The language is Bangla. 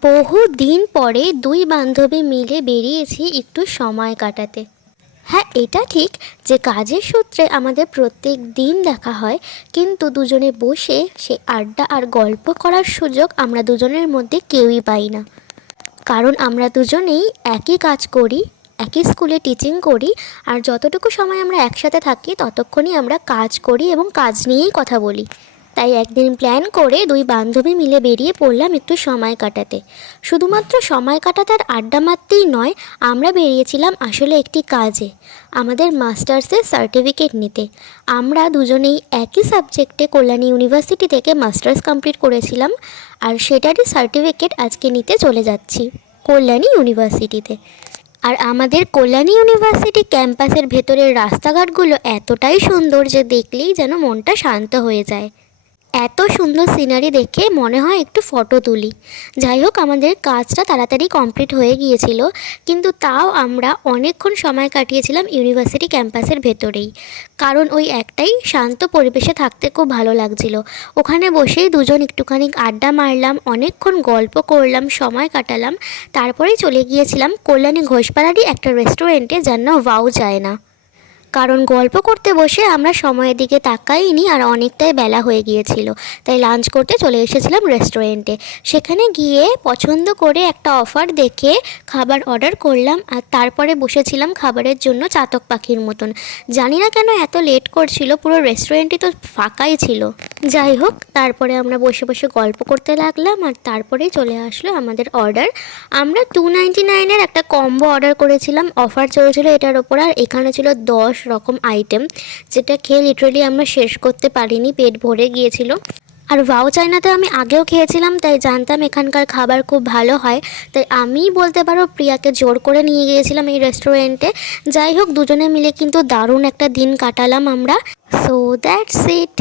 বহু দিন পরে দুই বান্ধবী মিলে বেরিয়েছি একটু সময় কাটাতে। হ্যাঁ, এটা ঠিক যে কাজের সূত্রে আমাদের প্রত্যেক দিন দেখা হয়, কিন্তু দুজনে বসে সে আড্ডা আর গল্প করার সুযোগ আমরা দুজনের মধ্যে কেউই পাই না। কারণ আমরা দুজনেই একই কাজ করি, একই স্কুলে টিচিং করি, আর যতটুকু সময় আমরা একসাথে থাকি ততক্ষণই আমরা কাজ করি এবং কাজ নিয়েই কথা বলি। তাই একদিন প্ল্যান করে দুই বান্ধবী মিলে বেরিয়ে পড়লাম একটু সময় কাটাতে। শুধুমাত্র সময় কাটাতে আর আড্ডা মারতেই নয়, আমরা বেরিয়েছিলাম আসলে একটি কাজে, আমাদের মাস্টার্সের সার্টিফিকেট নিতে। আমরা দুজনেই একই সাবজেক্টে কল্যাণী ইউনিভার্সিটি থেকে মাস্টার্স কমপ্লিট করেছিলাম, আর সেটারই সার্টিফিকেট আজকে নিতে চলে যাচ্ছি কল্যাণী ইউনিভার্সিটিতে। আর আমাদের কল্যাণী ইউনিভার্সিটি ক্যাম্পাসের ভেতরের রাস্তাঘাটগুলো এতটাই সুন্দর যে দেখলেই যেন মনটা শান্ত হয়ে যায়। এত সুন্দর সিনারি দেখে মনে হয় একটু ফটো তুলি। যাই হোক, আমাদের কাজটা তাড়াতাড়ি কমপ্লিট হয়ে গিয়েছিল, কিন্তু তাও আমরা অনেকক্ষণ সময় কাটিয়েছিলাম ইউনিভার্সিটি ক্যাম্পাসের ভেতরেই। কারণ ওই একটাই, শান্ত পরিবেশে থাকতে খুব ভালো লাগছিল। ওখানে বসেই দুজন একটুখানি আড্ডা মারলাম, অনেকক্ষণ গল্প করলাম, সময় কাটালাম। তারপরেই চলে গিয়েছিলাম কল্যাণী ঘোষপাড়ারই একটা রেস্টুরেন্টে, যার নাম ওয়াও চায়না। কারণ গল্প করতে বসে আমরা সময়ের দিকে তাকাইনি আর অনেকটাই বেলা হয়ে গিয়েছিল, তাই লাঞ্চ করতে চলে এসেছিলাম রেস্টুরেন্টে। সেখানে গিয়ে পছন্দ করে একটা অফার দেখে খাবার অর্ডার করলাম, আর তারপরে বসেছিলাম খাবারের জন্য চাতক পাখির মতন। জানি না কেন এত লেট করছিল, পুরো রেস্টুরেন্টই তো ফাঁকাই ছিল। যাই হোক, তারপরে আমরা বসে বসে গল্প করতে লাগলাম, আর তারপরেই চলে আসলো আমাদের অর্ডার। আমরা 299-এর একটা কম্বো অর্ডার করেছিলাম, অফার চলছিল এটার ওপর, আর এখানে ছিল 10 রকম আইটেম, যেটা খেয়ে লিটারালি আমরা শেষ করতে পারিনি, পেট ভরে গিয়েছিল। আর ওয়াও চায়নাতে আমি আগেও খেয়েছিলাম, তাই জানতাম এখানকার খাবার খুব ভালো হয়, তাই আমিই বলতে পারো প্রিয়াকে জোর করে নিয়ে গিয়েছিলাম এই রেস্টুরেন্টে। যাই হোক, দুজনে মিলে কিন্তু দারুণ একটা দিন কাটালাম আমরা। So that's it.